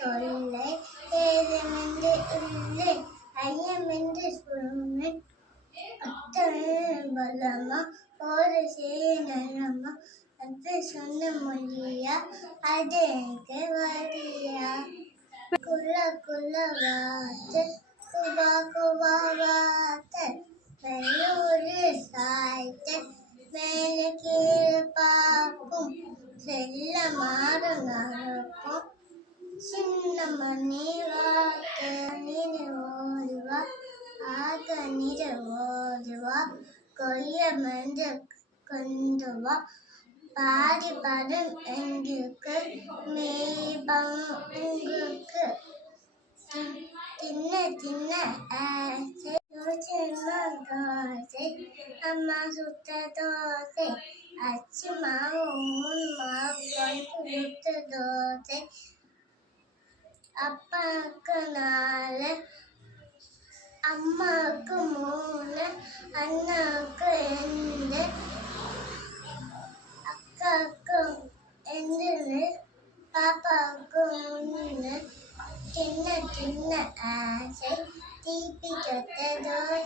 தொல்லை ஏதுமென்று இல்லை ஐயமென்று சொல்லுமென் அத்தமிழ் பலமா ஒரு சேனமா அது சொன்ன மொழியா அது எனக்கு வரியா குள்ள குள்ள வாத்து குபா குபா வாத்து வெள்ளூரு சாய்த்து மேல கீழே பார்க்கும் செல்ல மாறு நடக்கும் சின்ன மணி வாத்து நீர் ஓடுவா ஆக நீர் ஓடுவா கொய்ய மஞ்சள் கொண்டு வா பாடி படம் எங்களுக்கு மேய்பம் உங்களுக்கு தின்ன தின்ன ஆசை தோசை அம்மா சுட்ட தோசை அச்சு மாவு 3 மாவு கொண்டு சுத்த தோசை அப்பாவுக்கு 4 அம்மாவுக்கு 3 அண்ணாவுக்கு 2 அக்காவுக்கு 2 பாப்பாவுக்கு 1 சின்ன சின்ன ஆசை தீப்பி தொட்ட தோசை